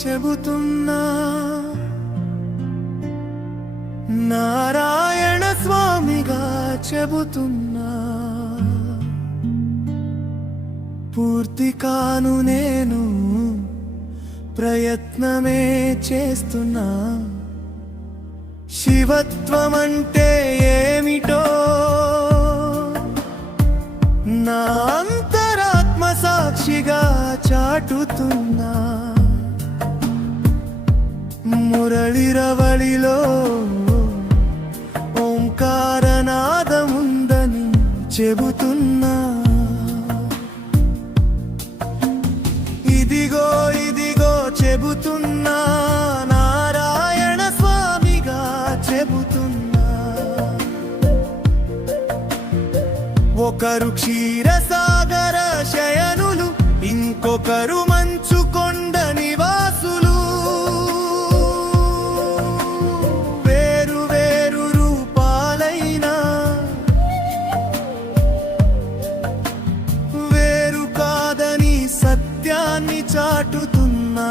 చెబుతున్నా నారాయణ స్వామిగా చెబుతున్నా పూర్తి కాను నేను ప్రయత్నమే చేస్తున్నా శివత్వమంటే ఏమిటో నా అంతరాత్మ సాక్షిగా చాటుతున్నా మురళిరవళిలో ఓంకారనాదముందని చెబుతున్నా ఇదిగో ఇదిగో చెబుతున్నా నారాయణ స్వామిగా చెబుతున్నా ఒకరు క్షీరసాగర శయనులు ఇంకొకరు మంచు కొండ నివాసులు వేరు వేరు రూపాలైనా వేరు కాదని సత్యాన్ని చాటుతున్నా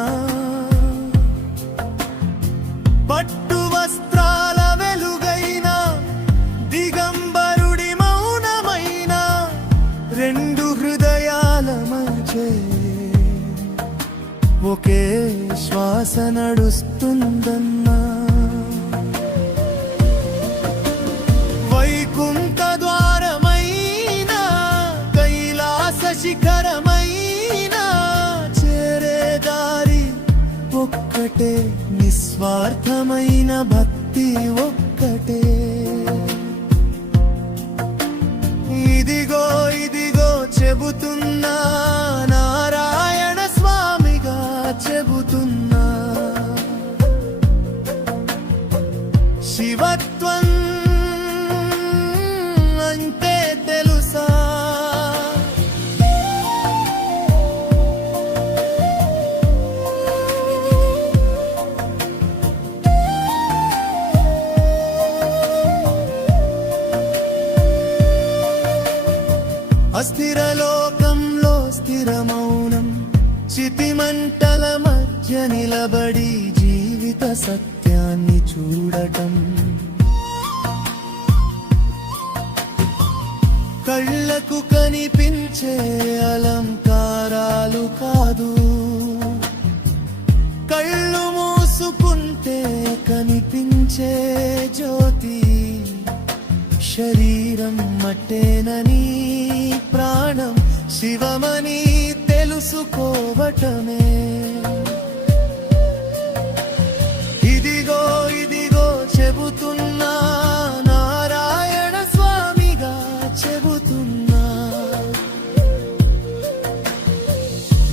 పట్టు వస్త్రాల వెలుగైన దిగంబరుడి మౌనమైన రెండు హృదయాల మధ్య ఒకే శ్వాస నడుస్తుందన్నా వైకుంఠ ద్వారమైన కైలాస శిఖరమైన చేరే దారి ఒక్కటే నిస్వార్థమైన భక్తి ఒక్కటే ఇదిగో ఇదిగో చెబుతున్నా నారాయణ స్వామిగా చెబుతున్నా శివత్వం అంటే తెలుసా అస్థిర లోకంలో స్థిర మౌనం చితిమంటల మధ్య నిలబడి జీవిత సత్యాన్ని చూడటం కళ్ళకు కనిపించే అలంకారాలు కాదు కళ్ళు మూసుకుంటే కనిపించే జ్యోతి శరీరం మట్టేనని ప్రాణం శివమని తెలుసుకోవటమే ఇదిగో ఇదిగో చెబుతున్నా నారాయణ స్వామిగా చెబుతున్నా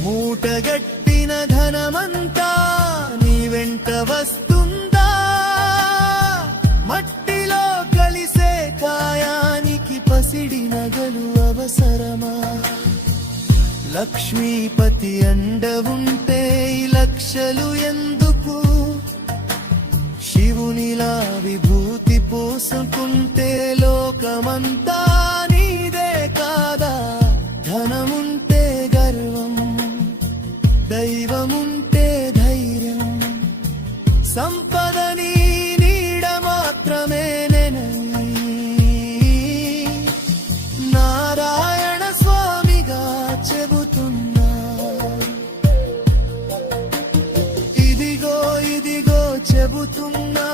మూటగట్టిన ధనమంతా నీ వెంట వస్తుందా మట్టిలో కలిసే కాయానికి పసిడి నగలు అవసరమా లక్ష్మీపతి అండ ఉంటే లక్షలు ఎందుకు శివునిలా విభూతి పోసుకుంటే లోకమంతా నీదే కాదా ధనముంటే గర్వం దైవముంటే ధైర్యం సంపదని నీడ మాత్రమే నారాయణ స్వామిగా చెబుతున్నా ఇదిగో ఇదిగో చెబుతున్నా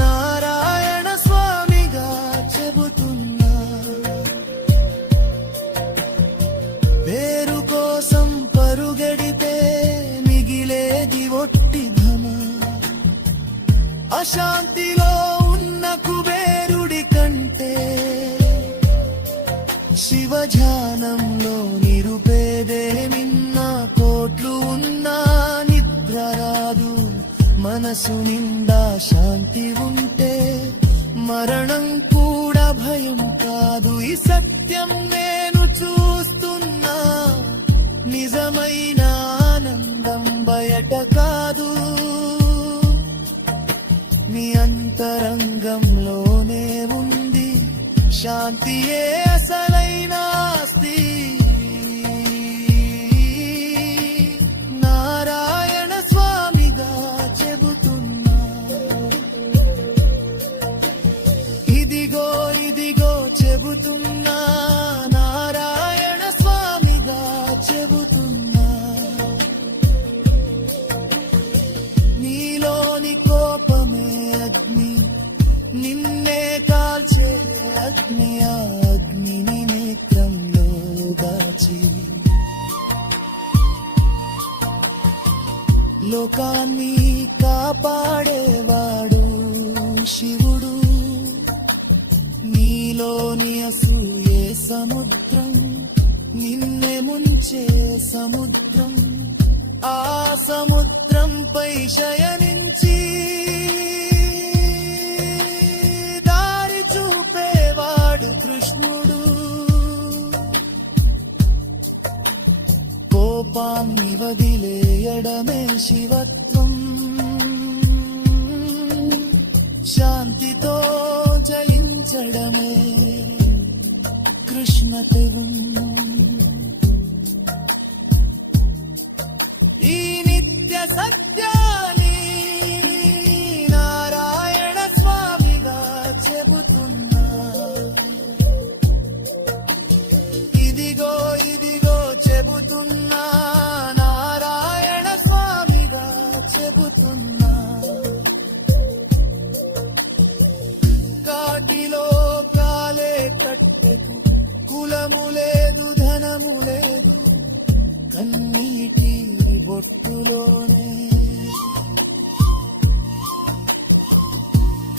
నారాయణ స్వామిగా చెబుతున్నా వేరు కోసం పరుగెడితే మిగిలేది ఒట్టి ధన అశాంతిలో ఉన్న కుబేరుడి కంటే శివధ్యానంలో నిరుపేదేమిన్నా కోట్లు ఉన్నా నిద్ర రాదు మనసు నిండా శాంతి ఉంటే మరణం కూడా భయం కాదు ఈ సత్యం నేను చూస్తున్నా నిజమైన ఆనందం బయట కాదు నీ అంతరంగంలోనే ఉంది శాంతియే అసలైన ఆస్తి నారాయణ స్వామి చెబుతున్నా నారాయణ స్వామిగా చెబుతున్నా నీలోని కోపమే అగ్ని నిన్నే కాల్చే అగ్ని ఆ అగ్నిని నేత్రంలో దాచి లోకాన్ని కాపాడేవాడు శివుడు నీలోని అసూయే సముద్రం నిన్నే ముంచే సముద్రం ఆ సముద్రంపై శయనించి దారి చూపేవాడు కృష్ణుడు కోపాన్ని వదిలేయడమే శివత్వం శాంతితో జయించడమే కృష్ణత్వం ఈ నిత్య సత్యాన్ని నారాయణ స్వామిగా చెబుతున్నా ఇదిగో ఇదిగో చెబుతున్నా నారాయణ స్వామిగా చెబుతున్నా కాటిలో కాలే కట్టెకు కులము లేదు ధనము లేదు కన్నీటి బొట్టులోనే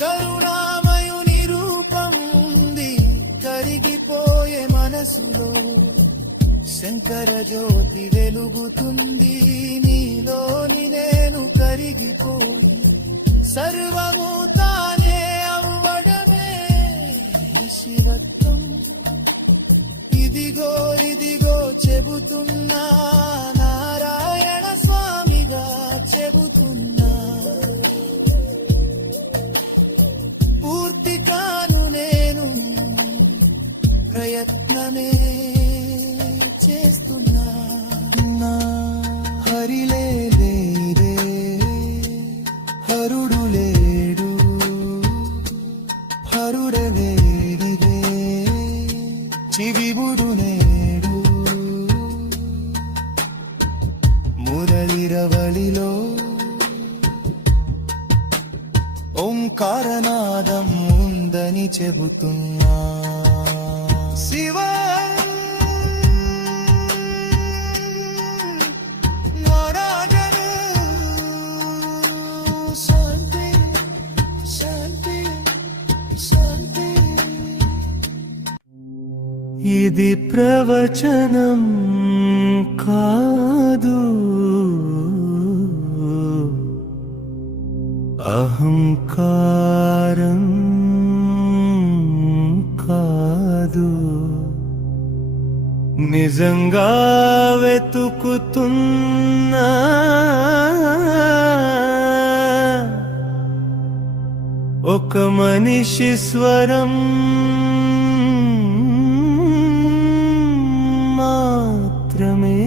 కరుణామయుని రూపం ఉంది కరిగిపోయే మనసులో శంకర జ్యోతి వెలుగుతుంది నీలోని నేను కరిగిపోయి సర్వము తానే అవ్వడమే శివత్వం ఇదిగో ఇదిగో చెబుతున్నా నారాయణ స్వామిగా చెబుతున్నా పూర్తి కాను నేను ప్రయత్నమే చేస్తున్నా నా హరిలే లేరే హరుడు లేడు హరుడే వేడిరే శివుడు నేడు మురళిరవళిలో ఓంకారనాదం ఉందని చెబుతున్నా శివ శాంతి శాంతి శాంతి ఇది ప్రవచనం కాదు అహంకారం కాదు నిజంగా వెతుకుతున్నా ఒక మనిషి స్వరం మాత్రమే